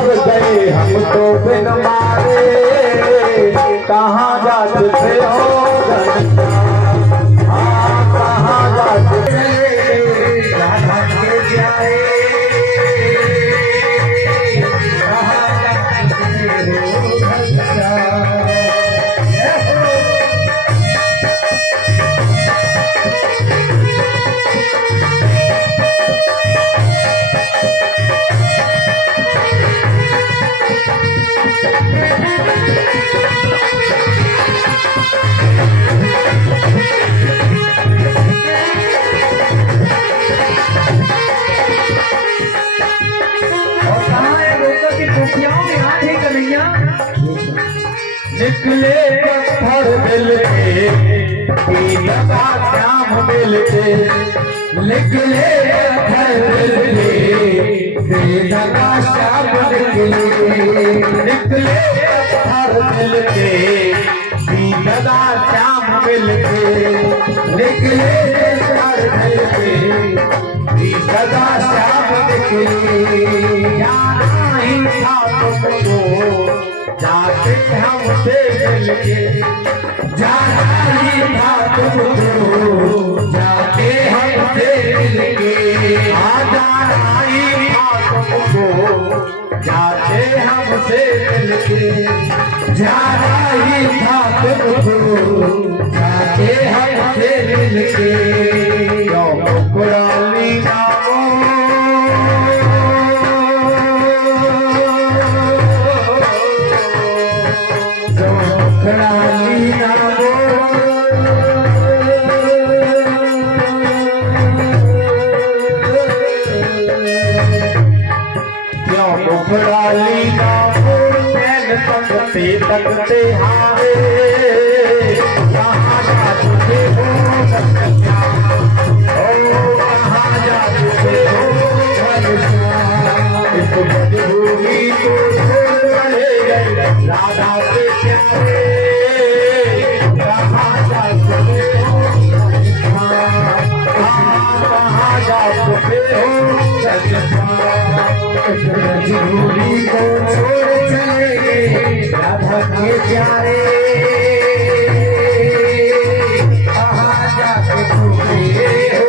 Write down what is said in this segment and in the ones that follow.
मर गए हम तो बिन मारे, कहाँ जाते थे हो गंगा, हाँ कहाँ जाते थे राधा के प्यारे, कहाँ जाते थे हो गंगा। निकले पत्थर मिल के लगा श्याम मिल के, निकले पत्थर मिल के लगा श्याम मिल के, निकले पत्थर मिल के लगा श्याम मिल के, निकले पत्थर मिल के लगा श्याम मिल के। जाना ही था तुमको जाते हमसे मिलके, जाना ही था तुमको जाते हमसे मिलके, जाना ही था तुमको जाते हमसे मिलके, जाना ही था तुमको जाते हमसे मिलके। पुरानी तकते हारे, कहाँ जाते हो गंगा, ओ कहाँ जाते हो गंगा। इस मजबूरी को छोड़ चले गए राधा के प्यारे, कहाँ जाते हो गंगा, कहाँ जाते हो गंगा। इस मजबूरी को छोड़ चले गए राधा के प्यारे, कहाँ जाके तुझे हो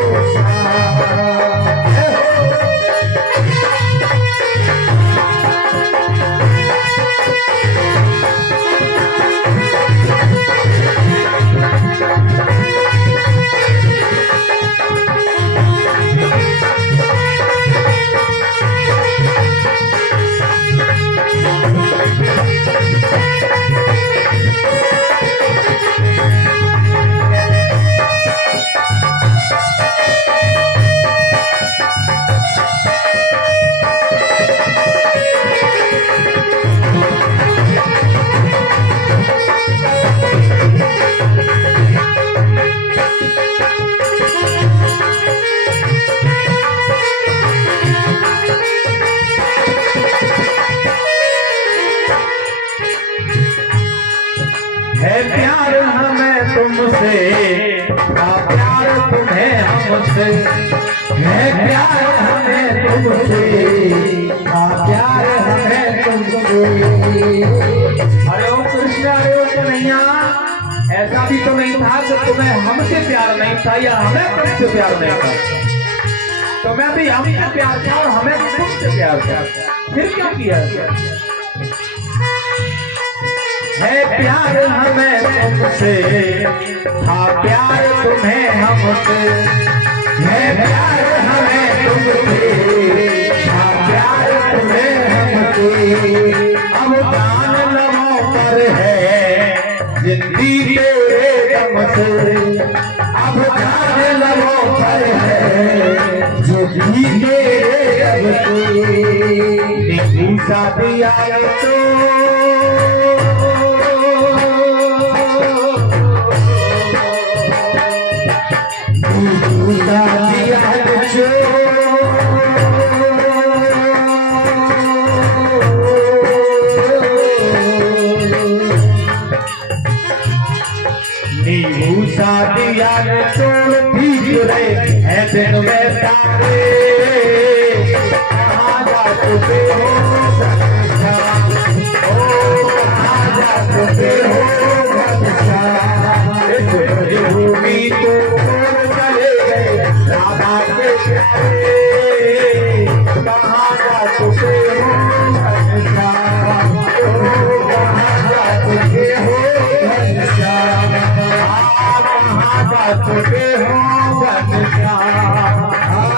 प्यार हमें तुमसे, प्यार तुम्हें हमसे, है प्यार हमें तुमसे, प्यार हमें तुमसे। हरे ओम कृष्ण, हरे ओम कन्हैया। ऐसा भी तो नहीं था कि तुम्हें हमसे प्यार नहीं था या हमें तुमसे प्यार नहीं था, तुम्हें भी हमसे प्यार था और हमें तुमसे प्यार था, फिर क्या किया? है प्यार हमें तुमसे, प्यार तुम्हें हमसे, है प्यार हमें तुमसे, प्यार तुम्हें हमसे। अब जान लबों पर है जिंदगी तेरे दम से, अब जान लबों पर है जिंदगी तेरे दम से। शादी आए तो शादिया तोड़ भी रे है दिन में तारे, कहाँ जाते हो चुके हो घनश्याम। इस भूमि को छोड़ चले गए राधा के प्यारे, कहाँ जा चुके हो घनश्याम, कहाँ जा चुके हो घनश्याम, कहाँ जा चुके हो घनश्याम, कहाँ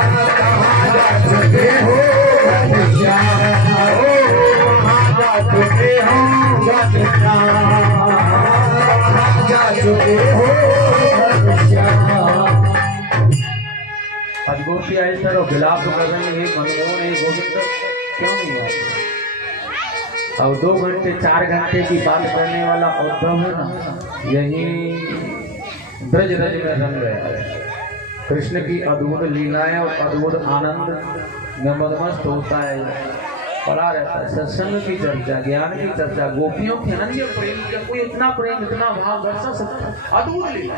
जा चुके हो घनश्याम, कहाँ जा चुके हो घनश्याम, कहाँ जा चुके हो घनश्याम। आज गोपी आए सर और बिलाप कर रहे हैं, मनमोहन है गोविंद क्यों नहीं आते? और 2 घंटे 4 घंटे की बात करने वाला उद्धव है ना, यही ब्रज रज में रंग गया है। कृष्ण की अद्भुत लीलाएं और अद्भुत आनंद में मदमस्त होता है, पड़ा रहता है। सत्संग की चर्चा, ज्ञान की चर्चा, गोपियों के अनन्य प्रेम का कोई इतना प्रेम इतना भाव दर्शा सकता, अद्भुत लीला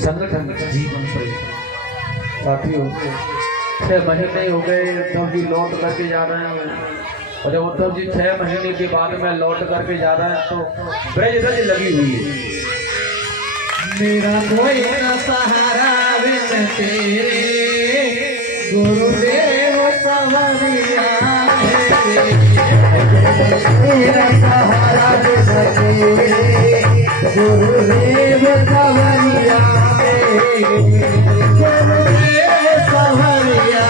संगठन जीवन प्रेम। साथियों 6 महीने हो गए उद्धव जी लौट करके जा रहे हैं, और जब उद्धव जी 6 महीने के बाद में लौट करके जा रहे हैं तो ब्रज रज लगी हुई है। मेरा कोई न सहारा बिन तेरे, गुरुदेव सवरिया मेरा सहारा बिन तेरे, गुरुदेव सवरिया गुरुदेव सवरिया सवरिया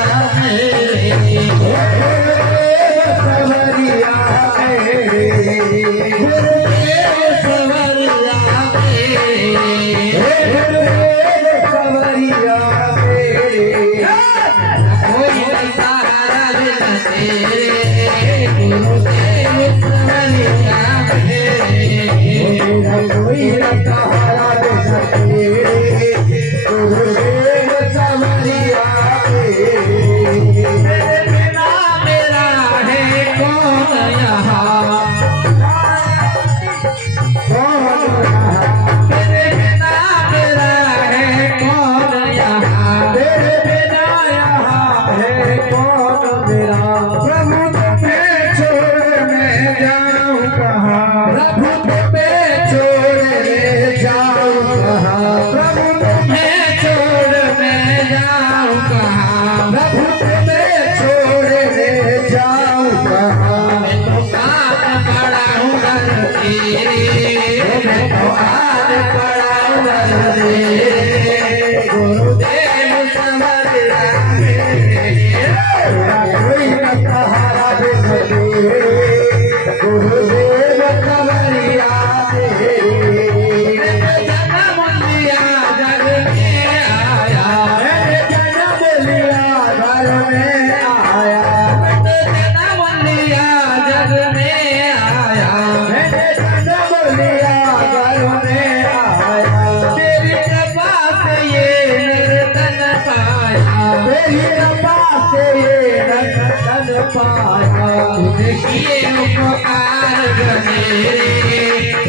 तूने किए उपकार घनेरे,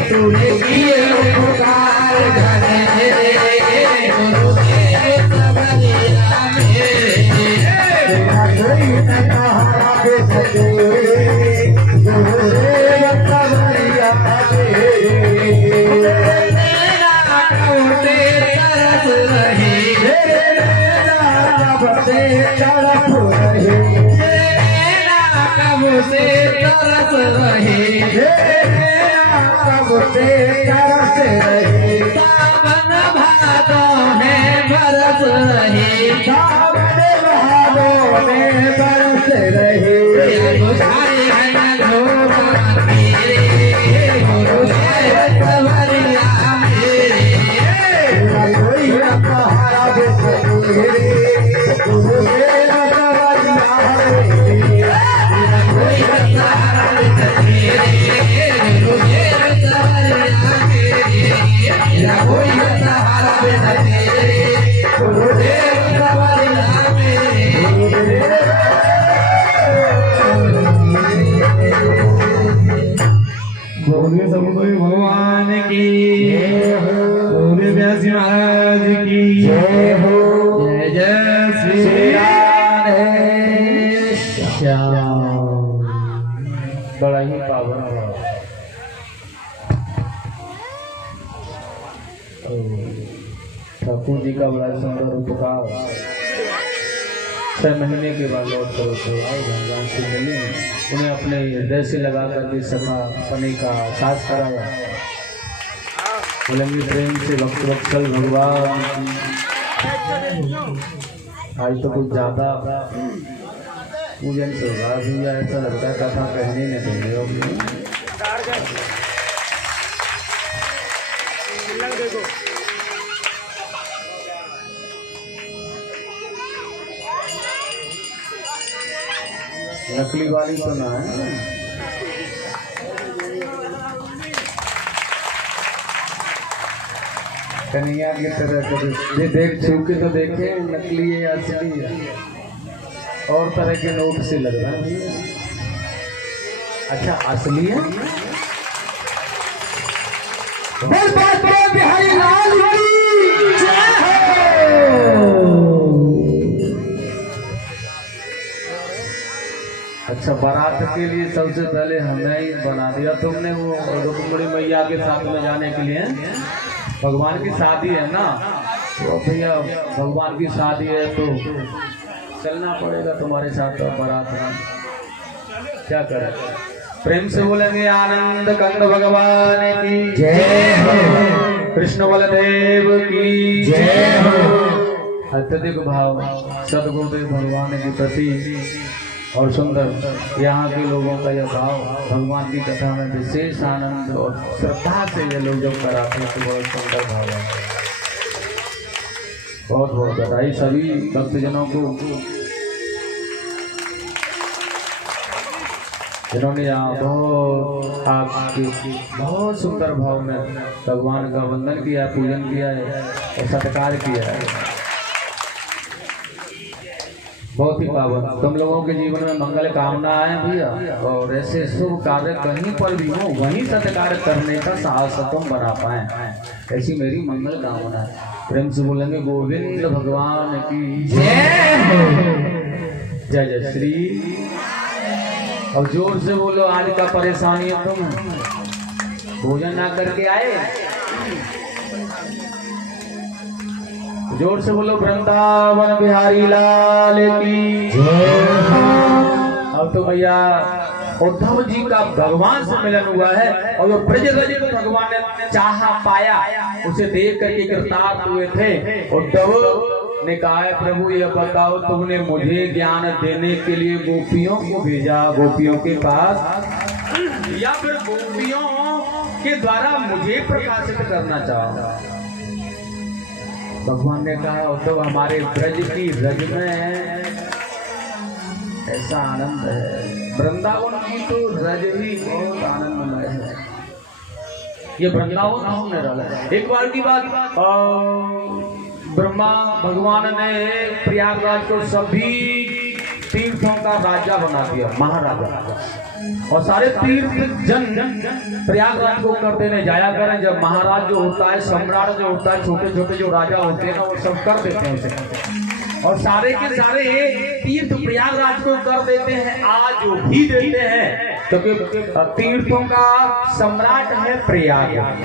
तूने किए उपकार घनेरे, गुरुदेव सवरिया मेरे, तेरा कोई न सहारा बिन तेरे, गुरुदेव सवरिया मेरे, तेरा कौटे तरस रहे, तेरा कब से तड़प रहे, से तरस रहे, कब से तरस रहे, सावन भादों में बरस रहे, सावन भादों में बरस रहे, गुजारे हैं घोड़ा तेरे, गुरुदेव सवरिया मेरे, कोई न सहारा बिन तेरे, गुरुदेव सवरिया मेरे, भगवान की बोले व्यास महाराज की जय हो, जय जय श्री राधे श्याम। बड़ा ही पावन ठाकुर जी का बड़ा सुंदर उपकार। 6 महीने के बाद लौट कर आए भगवान से मिले, उन्हें अपने हृदय से लगा करके सखा पने का साथ कराया। बोलेंगे प्रेम से भक्त वत्सल भगवान। आज तो कुछ ज़्यादा पूजन से होगा, ऐसा लगता है कथा कहने नहीं देंगे। नकली वाली तो ना है। कन्हैया की तरह ये देख छू के तो देखे नकली है या असली है, और तरह के नोट से लग रहा है। अच्छा असली है। बिहारी लाल की जय हो। अच्छा बारात के लिए सबसे पहले हमें ही बना दिया तुमने, वो रुक्मिणी मैया के साथ में जाने के लिए। भगवान की शादी है ना, तो भैया भगवान की शादी है तो चलना पड़ेगा तुम्हारे साथ बारात में। क्या करें, प्रेम से बोलेंगे आनंद कंद भगवान की जय हो। कृष्ण बलदेव की जय हो। अत्यधिक भाव सदगुरुदेव भगवान के प्रति और सुंदर यहाँ के लोगों का यह भाव, भगवान की कथा में विशेष आनंद और श्रद्धा से ये लोग जब कराते हैं तो बहुत सुंदर भाव है। बहुत बहुत बधाई सभी भक्तजनों को जिन्होंने यहाँ बहुत सुंदर भाव में भगवान का वंदन किया, पूजन किया है और सत्कार किया है। बहुत ही पावन। तुम लोगों के जीवन में मंगल कामना है भैया, और ऐसे शुभ कार्य कहीं पर भी हो वहीं सत्कार करने का साहस तुम बना पाए, ऐसी मेरी मंगल कामना है। प्रेम से बोलेंगे गोविंद भगवान की जय हो। जय जय श्री। और जोर से बोलो आज का परेशानी है तुम भोजन ना करके आए। जोर से बोलो वृंदावन बिहारी लाल की जय। अब तो भैया उद्धव जी का भगवान से मिलन हुआ है, और वो ब्रजरज को भगवान ने चाहा पाया, उसे देख करके कृतार्थ हुए थे। उद्धव ने कहा है प्रभु ये बताओ तुमने मुझे ज्ञान देने के लिए गोपियों को भेजा गोपियों के पास, या फिर गोपियों के द्वारा मुझे प्रकाशित करना चाहो। भगवान ने कहा उद्धव हमारे ब्रज की रज में ऐसा आनंद है, वृंदावन की तो रज ही बहुत आनंदमय है। ये वृंदावन हमने डाला। एक बार की बात, ब्रह्मा भगवान ने प्रयागराज को सभी तीर्थों का राजा बना दिया, महाराजा, और सारे तीर्थ जन प्रयागराज को कर देने जाया करें। जब महाराज जो होता है, सम्राट जो होता है, छोटे छोटे जो राजा होते हैं ना, वो सब कर देते हैं उसे, और सारे के सारे तीर्थ प्रयागराज को कर देते हैं, आज भी देते हैं, क्योंकि तीर्थों का सम्राट है प्रयागराज।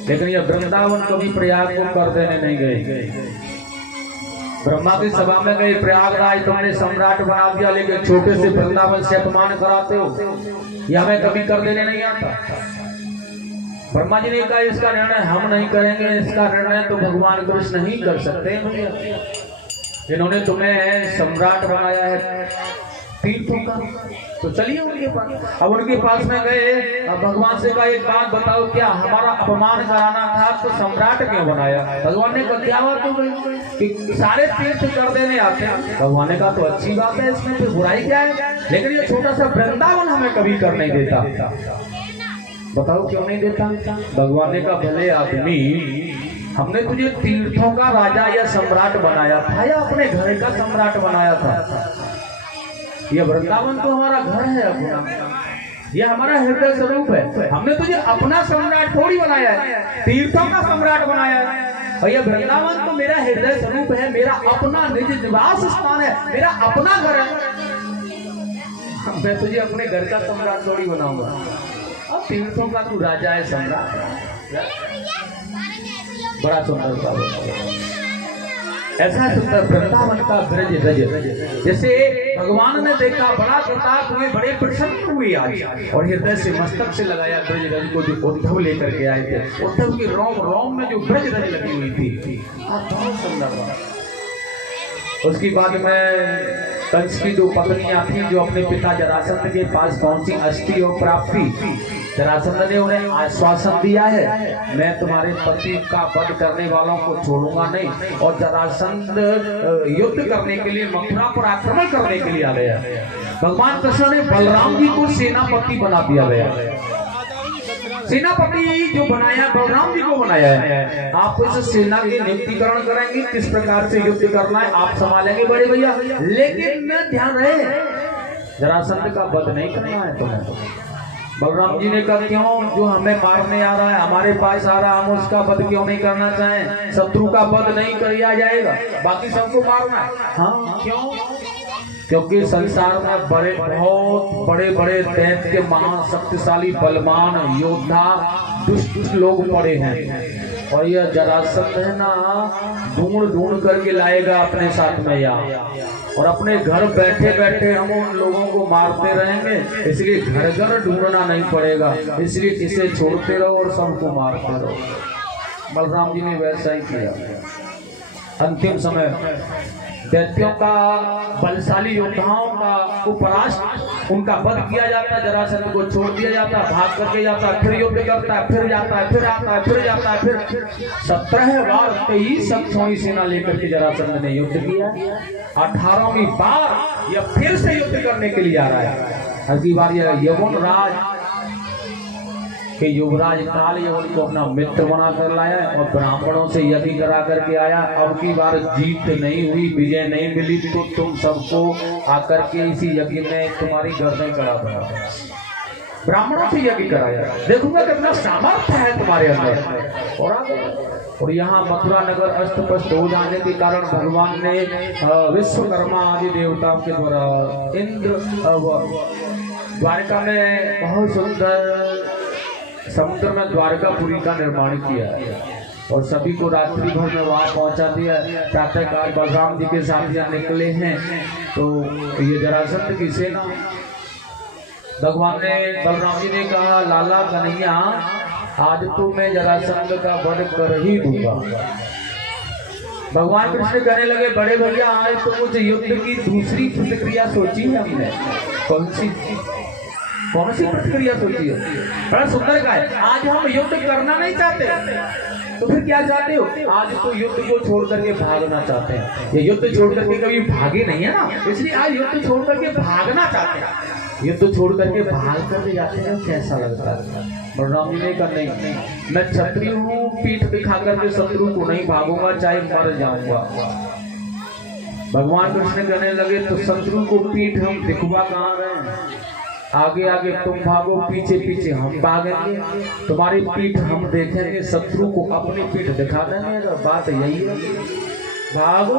लेकिन ये वृंदावन कभी प्रयाग को कर देने नहीं गए। ब्रह्मा की सभा में गए, प्रयागराज तुमने सम्राट बना दिया, लेकिन छोटे से वृंदावन से अपमान कराते हो, यह हमें कभी कर देने नहीं आता। ब्रह्मा जी ने कहा इसका निर्णय हम नहीं करेंगे, इसका निर्णय तो भगवान कृष्ण नहीं कर सकते। इन्होंने तुम्हें सम्राट बनाया है तीर्थों का, तो चलिए उनके पास। अब उनके पास में गए, अब भगवान से कहा एक बात बताओ, क्या हमारा अपमान कराना था तो सम्राट क्यों बनाया? भगवान ने कहा क्या बात हो गई कि सारे तीर्थ कर देने आते हैं। भगवान ने कहा तो अच्छी बात है, इसमें फिर बुराई क्या है, लेकिन ये छोटा सा वृंदावन हमें कभी कर नहीं देता। बताओ क्यों नहीं देता? भगवान ने कहा भले आदमी, हमने तुझे तीर्थों का राजा या सम्राट बनाया था या अपने घर का सम्राट बनाया था? ये वृंदावन तो हमारा घर है अपना, ये हमारा हृदय स्वरूप है। हमने तुझे अपना सम्राट थोड़ी बनाया है, तीर्थों का सम्राट बनाया है। और ये वृंदावन तो मेरा हृदय स्वरूप है, मेरा अपना निज निवास स्थान है, मेरा अपना घर है। मैं तुझे अपने घर का सम्राट थोड़ी बनाऊंगा, अब तीर्थों का तू राजा है, सम्राट है। बड़ा सुंदर था। ऐसा सुंदर वृंदावन का ब्रज रज, जैसे भगवान ने देखा बड़ा प्रताप हुए, बड़े प्रसन्न हुए आज, और हृदय से मस्तक से लगाया ब्रज रज को जो उद्धव लेकर के आए थे। उद्धव की रोम रोम में जो ब्रज रज लगी हुई थी, बहुत सुंदर था। उसके बाद में कंस की जो पत्नियां थी जो अपने पिता जरासंध के पास पहुंची, अस्थि और प्राप्ति। जरासंध ने उन्हें आश्वासन दिया है, मैं तुम्हारे पति का वध करने वालों को छोड़ूंगा नहीं। और जरासंध युद्ध करने के लिए मथुरा पर आक्रमण करने के लिए आ गया। भगवान कृष्ण ने बलराम जी को सेनापति बना दिया गया। सेनापति जो बनाया बलराम जी को बनाया है। आप इस सेना के नियुक्तिकरण करेंगे, किस प्रकार से युद्ध करना है आप संभालेंगे बड़े भैया, लेकिन ध्यान रहे जरासंध का वध नहीं करना है तुम्हें। बलराम जी ने कहा क्यों, जो हमें मारने आ रहा है, हमारे पास आ रहा है, हम उसका वध क्यों नहीं करना चाहें? शत्रु का वध नहीं किया जाएगा, बाकी सबको मारना है। हाँ क्यों? क्योंकि संसार में बहुत बड़े बड़े दैत्य के महान शक्तिशाली बलवान योद्धा दुष्ट लोग पड़े हैं, और यह जरासंध है ना ढूंढ करके लाएगा अपने साथ में यहाँ, और अपने घर बैठे बैठे हम उन लोगों को मारते रहेंगे। इसलिए घर घर ढूंढना नहीं पड़ेगा, इसलिए इसे छोड़ते रहो और सबको मारते रहो। बलराम जी ने वैसा ही किया। अंतिम समय दैत्यों का, बलशाली योद्धाओं का को परास्त, उनका वध किया जाता है, जरासंध को छोड़ दिया जाता है, भाग करके जाता है, फिर युद्ध करता है, फिर जाता है, फिर आता है, फिर जाता है, फिर 17 बार 23 अक्षौहिणी सेना लेकर के जरासंध ने युद्ध किया। 18वीं बार यह फिर से युद्ध करने के लिए आ रहा है। अगली बार यह यवन राज कि युवराज काल यवन को अपना मित्र बना कर लाया और ब्राह्मणों से यज्ञ करा करके आया। अब की बार जीत नहीं हुई, विजय नहीं मिली, तो तुम सबको आकर के इसी यज्ञ में तुम्हारी गर्दन चढ़ा दूंगा। ब्राह्मणों से यज्ञ कराया, देखूंगा कितना सामर्थ्य है तुम्हारे अंदर। और यहाँ मथुरा नगर अस्त पस्त हो जाने के कारण भगवान ने विश्वकर्मा आदि देवताओं के द्वारा इंद्र द्वारका में बहुत सुंदर समुद्र में द्वारकापुरी का निर्माण किया है, और सभी को रात्रि भर में वहां पहुंचा दिया। प्रातः काल बलराम जी के साथ यहाँ निकले हैं, तो ये जरासंध की सेना। भगवान ने, बलराम जी ने कहा लाला कन्हैया आज तो मैं जरासंध का वध कर ही दूंगा। भगवान कृष्ण कहने लगे बड़े भैया आज तो कुछ युद्ध की दूसरी प्रतिक्रिया सोची है हमने। कौन सी प्रतिक्रिया सोची है? बड़ा सुंदर का है। आज हम युद्ध करना नहीं चाहते, तो फिर क्या चाहते हो? आज तो युद्ध को छोड़ करके भागना चाहते हैं। ये युद्ध छोड़ करके कभी भागे नहीं है ना, इसलिए आज युद्ध छोड़ करके भागना चाहते हैं। युद्ध छोड़ करके भाग करके जाते हैं, कैसा लगता है? बलराम जी ने कहा नहीं, मैं क्षत्रिय हूँ, पीठ दिखा करके शत्रु को नहीं भागूंगा, चाहे मर जाऊंगा। भगवान कृष्ण कहने लगे तो शत्रु को पीठ हम दिखवा कहाँ रहे हैं? आगे आगे तुम भागो, पीछे पीछे हम भागेंगे, तुम्हारी पीठ हम देखेंगे, शत्रु को अपनी पीठ दिखा देंगे। बात यही है, भागो।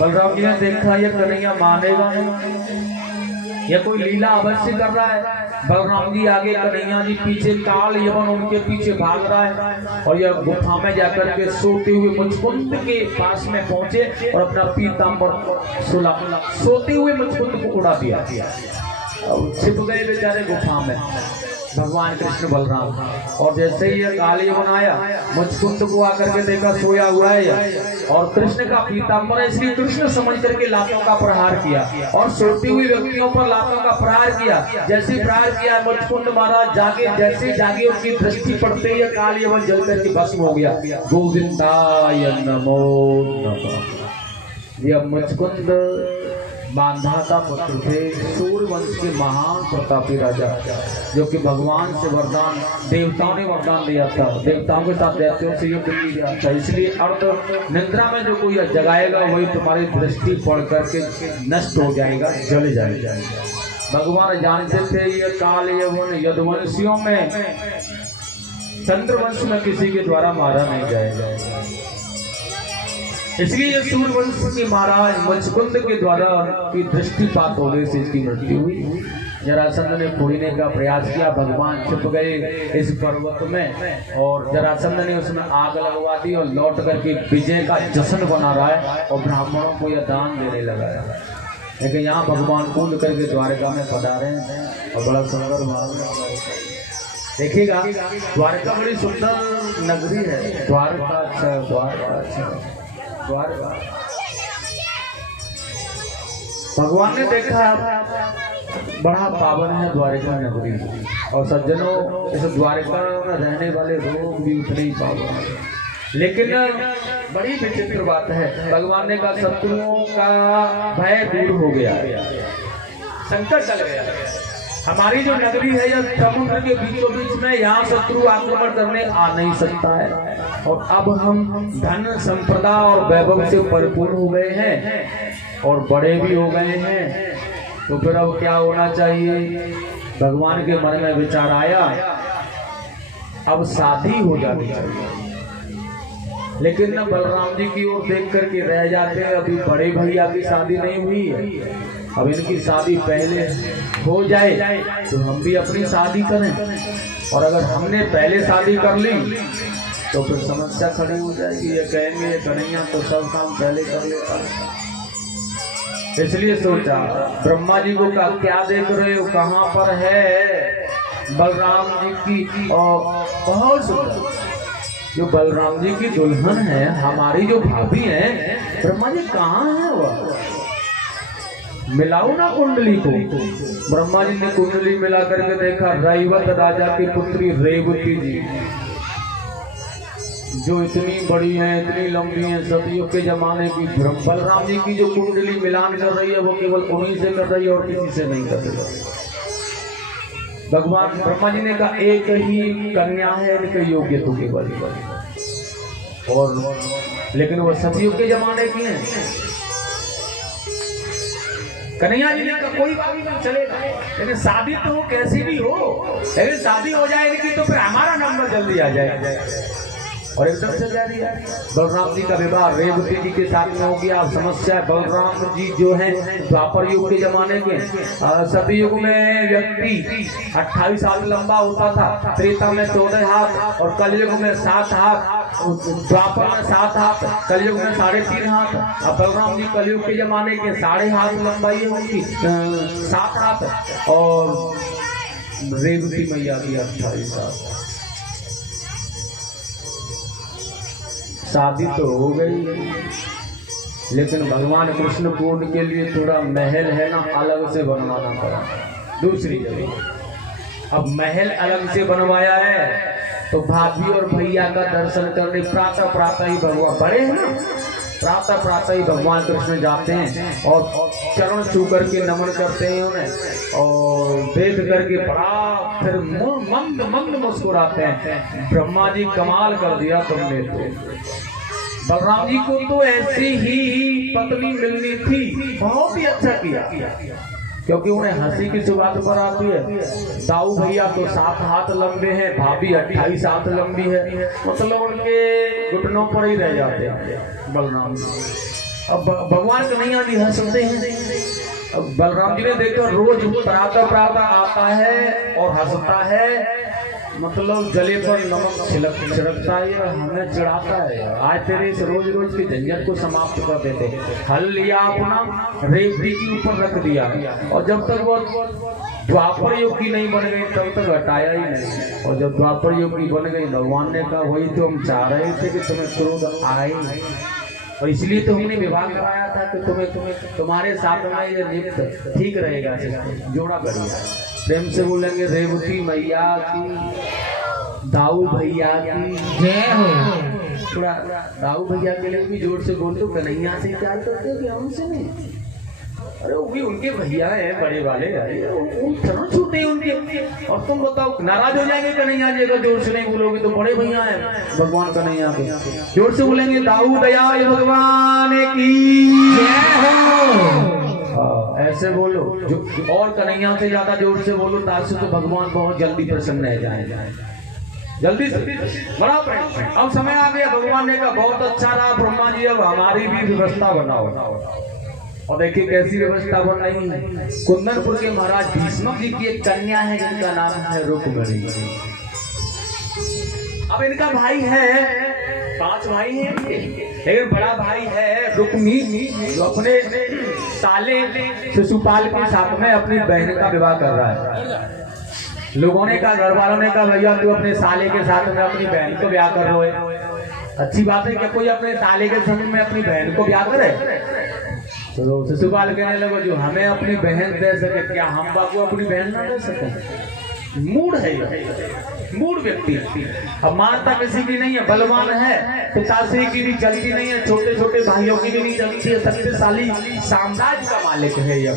बलराम जी ने देखा ये कन्हैया मानेगा नहीं, यह कोई लीला अवश्य कर रहा है। बलराम जी आगे, कन्हैया जी पीछे, काल यवन उनके पीछे भाग रहा है, और यह गुफा में जाकर के सोते हुए मुचकुंद के पास में पहुंचे और अपना पीतांबर सुला, सोते हुए मुचकुंद को उड़ा दिया, छिप गए बेचारे गुफा में भगवान कृष्ण बलराम। और जैसे ही ये काली बनाया, मुचकुंद को आकर के देखा सोया हुआ है, और कृष्ण का पीतांबर है, इसलिए कृष्ण समझ करके लातों का प्रहार किया, और सोते हुए व्यक्तियों पर लातों का प्रहार किया। जैसे प्रहार किया मुचकुंद महाराज जागे, जैसे जागे उनकी दृष्टि पड़ते ही काली वन जल करके भस्म हो गया। गोविंदाय नमो नमः। यह मुचकुंद मांधाता पुत्र थे, सूर्यवंश के महान प्रतापी राजा, जो कि भगवान से वरदान, देवताओं ने वरदान दिया था, देवताओं के साथ दैत्यों से युद्ध किया था। इसलिए अर्थ निद्रा में जो कोई जगाएगा वही तुम्हारी दृष्टि पड़ करके नष्ट हो जाएगा, जल जाएगा। भगवान जानते थे ये काल यवन यदुवंशियों में, चंद्रवंश में किसी के द्वारा मारा नहीं जाएगा, इसलिए सूर्यवंश के महाराज मुचकुंद के द्वारा की दृष्टिपात होने से इसकी मृत्यु हुई। जरासंध ने फोड़ने का प्रयास किया, भगवान छिप गए इस पर्वत में और जरासंध ने उसमें आग लगवा दी और लौट करके विजय का जश्न बना रहा है और ब्राह्मणों को यह दान देने लगा है। लेकिन यहाँ भगवान कूद करके द्वारका में पधारे हैं और बड़ा सुंदर भाव देखिएगा। द्वारका बड़ी सुंदर नगरी है, द्वारका अच्छा, द्वारका अच्छा, द्वारका। भगवान ने देखा बड़ा पावन है द्वारका नगरी और सज्जनों इस द्वारका में रहने वाले लोग भी उतने ही पावन हैं। लेकिन बड़ी विचित्र बात है, भगवान ने कहा शत्रुओं का भय दूर हो गया, संकट टल गया। हमारी जो नगरी है यह समुद्र के बीचों बीच में, यहाँ शत्रु आक्रमण करने आ नहीं सकता है और अब हम धन संपदा और वैभव से परिपूर्ण हो गए हैं और बड़े भी हो गए हैं, तो फिर अब क्या होना चाहिए। भगवान के मन में विचार आया अब शादी हो जानी चाहिए। लेकिन न बलराम जी की ओर देख करके रह जाते हैं, अभी बड़े भैया की शादी नहीं हुई है, अब इनकी शादी पहले हो जाए तो हम भी अपनी शादी करें, और अगर हमने पहले शादी कर ली तो फिर समस्या खड़ी हो जाएगी। ये कहेंगे ये कन्हैया तो सब काम पहले कर लेता है। इसलिए सोचा ब्रह्मा जी को का क्या देख रहे हो, कहाँ पर है बलराम जी की, और बहुत सुंदर जो बलराम जी की दुल्हन है, हमारी जो भाभी है, ब्रह्मा जी कहाँ है वह, मिलाओ ना कुंडली को। ब्रह्मा जी ने कुंडली मिला करके देखा, रैवत राजा की पुत्री रेवती जी जो इतनी बड़ी है, इतनी लंबी है, सदियों के जमाने की। बलराम जी की जो कुंडली मिलान कर रही है वो केवल उन्हीं से कर रही है और किसी से नहीं कर रही है। भगवान ब्रह्मा जी ने कहा एक ही कन्या है, इनके योग्य तो केवल, और लेकिन वो सदियों के जमाने की है। कन्हैया जी ने कहा कोई बात नहीं चलेगा, लेकिन शादी तो कैसी भी हो, लेकिन शादी हो जाए इनकी तो फिर हमारा नंबर जल्दी आ जाए। और एकदम से जा दिया। बलराम जी का विवाह रेवती जी के साथ में हो गया। अब समस्या है, बलराम जी जो हैं द्वापर युग के जमाने के, सतयुग में व्यक्ति 28 हाथ लंबा होता था, त्रेता में 14 हाथ और कलयुग में 7 हाथ, द्वापर में 7 हाथ, कलयुग में 3.5 हाथ। अब बलराम जी कलयुग के जमाने के 7.5 हाथ लंबाई है उनकी, 7 हाथ, और रेवती मैया की 28 हाथ। शादी तो हो गई, लेकिन भगवान कृष्ण को उनके लिए थोड़ा महल है ना अलग से बनवाना पड़ा दूसरी जगह। अब महल अलग से बनवाया है तो भाभी और भैया का दर्शन करने प्रातः प्रातः ही भगवान बड़े हैं ना, प्रातः प्रातः ही भगवान कृष्ण जाते हैं और चरण छू करके नमन करते हैं उन्हें, और देख करके बड़ा फिर मंद मंद मुस्कुराते हैं। ब्रह्मा जी कमाल कर दिया तुमने तो, बलराम जी को तो ऐसी ही पत्नी मिलनी थी, बहुत ही अच्छा किया, क्योंकि उन्हें हंसी की बात पर आती है। दाऊ भैया तो 7 हाथ लंबे हैं, भाभी 28 हाथ लंबी है, मतलब उनके घुटनों पर ही रह जाते हैं बलराम जी। अब भगवान कन्हैया जी हंसते हैं। अब बलराम जी ने देखा रोज प्रातः प्रातः आता है और हंसता है, मतलब गले पर नमक छिड़कता है, हमें चिढ़ाता है। आज तेरे इस रोज रोज की झंझट को समाप्त कर देते। हल लिया अपना, रेवती के ऊपर रख दिया, और जब तक वो द्वापर युग की नहीं बन गई तब तक हटाया ही नहीं, और जब द्वापर युग की बन गई भगवान ने कहा वही तो हम चाह रहे थे कि तुम्हें क्रोध आए, और इसलिए तो हमने विवाह कराया था कि तुम्हें तुम्हारे साथ में ये नित्य ठीक रहेगा, जोड़ा बढ़िया। प्रेम से बोलेंगे रेवती मैया की, दाऊ भैया की जय हो। थोड़ा दाऊ भैया के लिए भी जोर से बोल दो, कन्हैया से प्यार करते हो कि हमसे नहीं? अरे वो भी उनके भैया हैं बड़े वाले, चरण छूटे हैं उनके, और तुम बताओ नाराज हो जाएंगे कन्हैया जी अगर जोर से नहीं बोलोगे तो? बड़े भैया हैं भगवान कन्हैया के, जोर से बोलेंगे दाऊ दयाल भगवान की जय हो। ऐसे बोलो जो, और कन्हैया से ज्यादा जोर से बोलो ताकि तो भगवान बहुत जल्दी प्रसन्न रह जाए, जल्दी से बड़ा प्रेम। अब समय आ गया, भगवान ने कहा बहुत अच्छा रहा ब्रह्मा जी, अब हमारी भी व्यवस्था बनाओ। और देखिए कैसी व्यवस्था बन रही है। कुंदनपुर के महाराज भीष्मक जी की एक कन्या है जिनका नाम है रुक्मिणी। अब इनका भाई है, 5 भाई हैं, लेकिन बड़ा भाई है रुक्मी जो अपने साले शिशुपाल के साथ में अपनी बहन का विवाह कर रहा है। लोगों ने कहा, घर वालों ने कहा, भैया तू अपने साले के साथ में अपनी बहन को ब्याह कर रहे हो। अच्छी बात है क्या कोई अपने साले के समय में अपनी बहन को ब्याह करे? तो शिशुपाल कहने लगे जो हमें अपनी बहन दे सके क्या हम बाबू अपनी बहन ना दे सके? मूड है ये, मूड व्यक्ति। अब मानता किसी की नहीं है, बलवान है, पिताश्री की भी चलती नहीं है, छोटे छोटे भाइयों की भी नहीं चलती है, शक्तिशाली साम्राज्य का मालिक है ये।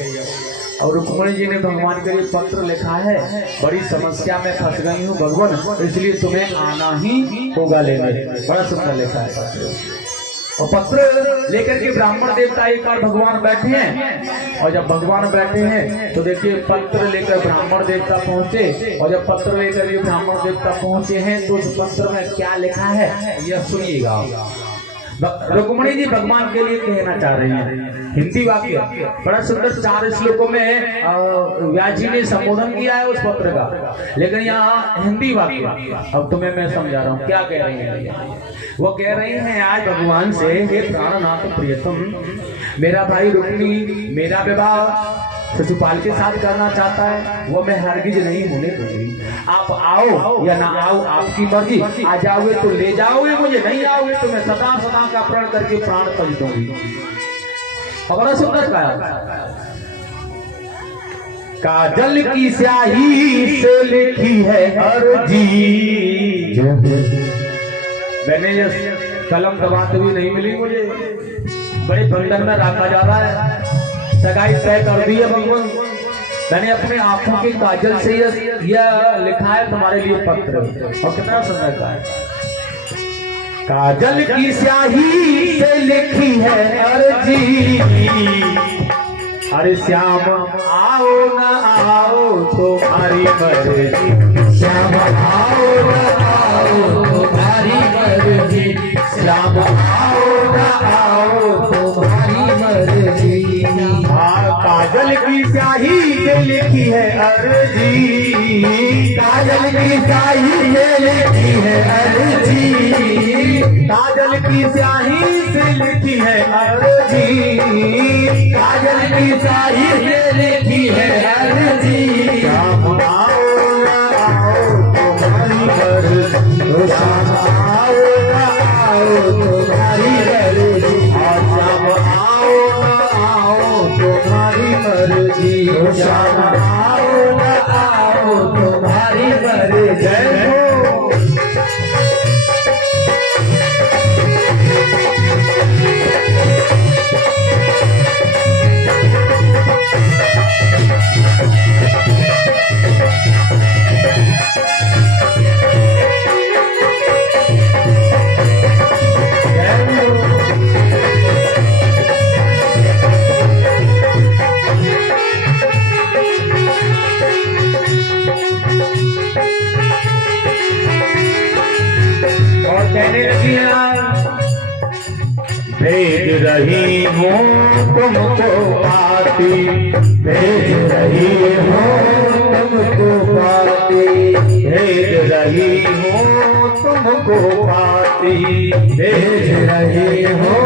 और रुक्मिणी जी ने भगवान के लिए पत्र लिखा है, बड़ी समस्या में फंस गई हूँ भगवान, इसलिए तुम्हें आना ही होगा लेने। बड़ा सुंदर लिखा है पत्र। और पत्र लेकर के ब्राह्मण देवता एक बार भगवान बैठे हैं, और जब भगवान बैठे हैं तो देखिए पत्र लेकर ब्राह्मण देवता पहुंचे, और जब पत्र लेकर ये ब्राह्मण देवता पहुंचे हैं तो उस पत्र में क्या लिखा है यह सुनिएगा। रुक्मिणी जी भगवान के लिए कहना चाह रही हैं, हिंदी वाक्य बड़ा सुंदर 4 श्लोकों में व्यास जी ने संबोधन किया है उस पत्र का, लेकिन यहाँ हिंदी वाक्य अब तुम्हें मैं समझा रहा हूँ क्या कह रही है। वो कह रही हैं आज भगवान से, हे प्राणनाथ प्रियतम, मेरा भाई रुक्मी मेरा विवाह शिशुपाल के साथ करना चाहता है, वो मैं हरगिज नहीं होने दूंगी। आप आओ या ना आओ आपकी मर्जी, आ जाओगे तो ले जाओगे मुझे, नहीं आओगे तो मैं सदा सदा का प्रण करके प्राण तज दूंगी। बड़ा सुंदर कहा, काजल की स्याही से लिखी है अर्जी। मैंने ये कलम दबाते हुए नहीं मिली मुझे, बड़े बंधन में रखा जा रहा है, सगाई तय कर दी है भगवान। मैंने अपने आंखों के काजल से यह लिखा है तुम्हारे लिए पत्र, और कितना सुंदर का है। काजल की स्याही से लिखी है अर्जी, अरे श्याम आओ न आओ तुम्हारी मर्जी, श्याम आओ न आओ तुम्हारी मर्जी, श्याम आओ न आओ तुम्हारी मर्जी। काजल की स्याही से लिखी है अर्जी, काजल की स्याही से लिखी है अर्जी, काजल की स्याही से लिखी है अर्जी, काजल की स्याही से लिखी है अर्जी। श्याम आओ न आओ तुम्हारी मर्जी, श्याम आओ न आओ तुम्हारी मर्जी, श्याम आओ न आओ तुम्हारी मर्जी, श्याम आओ न आओ तुम्हारी मर्जी। जय हो। कहने लगी भेज रही हूँ तुमको पाती, भेज रही हूँ तुमको पाती, भेज रही हूँ तुमको पाती, भेज रही हूँ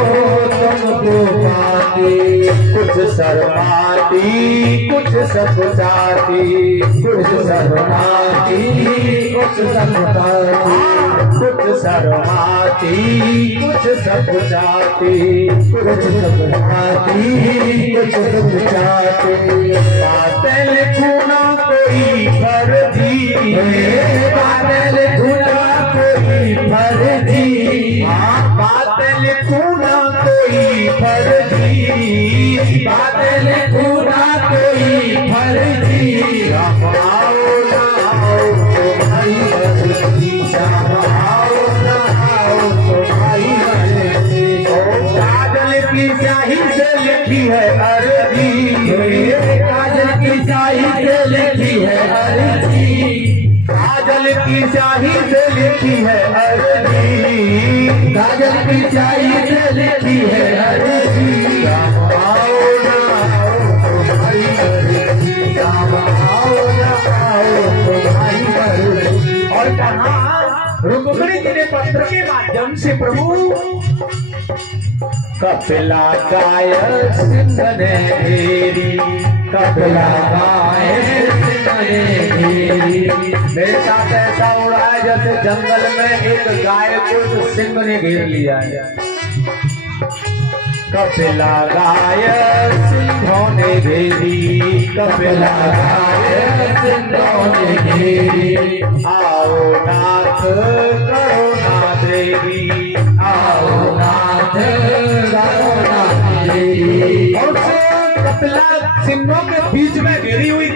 तुमको पाती। कुछ शर्माती कुछ सकुचाती, कुछ शर्माती कुछ सकुचाती, कुछ शर्माती कुछ सकुचाती, कुछ सकुचाती कुछ सकुचाती। बातें लिखूं ना कोई फर्जी, बातें लिखूं ना कोई फर्जी, बातें लिखूं ना कोई फर्जी, बातें लिखूं ना कोई फर्जी। आओ ना आओ तुम्हारी मर्जी, श्याम आओ न आओ तुम्हारी मर्जी। काजल की स्याही से लिखी है अर्जी, काजल की स्याही से लिखी है अर्जी, काजल की स्याही से लिखी है अर्जी, काजल की स्याही से लिखी है अर्जी। आओ ना पर कहा रुक्मिणी जी ने पत्र के माध्यम से प्रभु कपिला गाय सिंह ने घेरी, कपिला गाय सिंह ने घेरी। मेरे साथ ऐसा हो रहा है जैसे जंगल में एक गाय को सिंह ने घेर लिया है। कपिला गाय सिंहों ने घेरी, कपिला गाय सिंहों ने घेरी। आओ नाथ करुणा देवी, आओ नाथ करुणा देवी। और कपिला सिंहों के बीच में घिरी हुई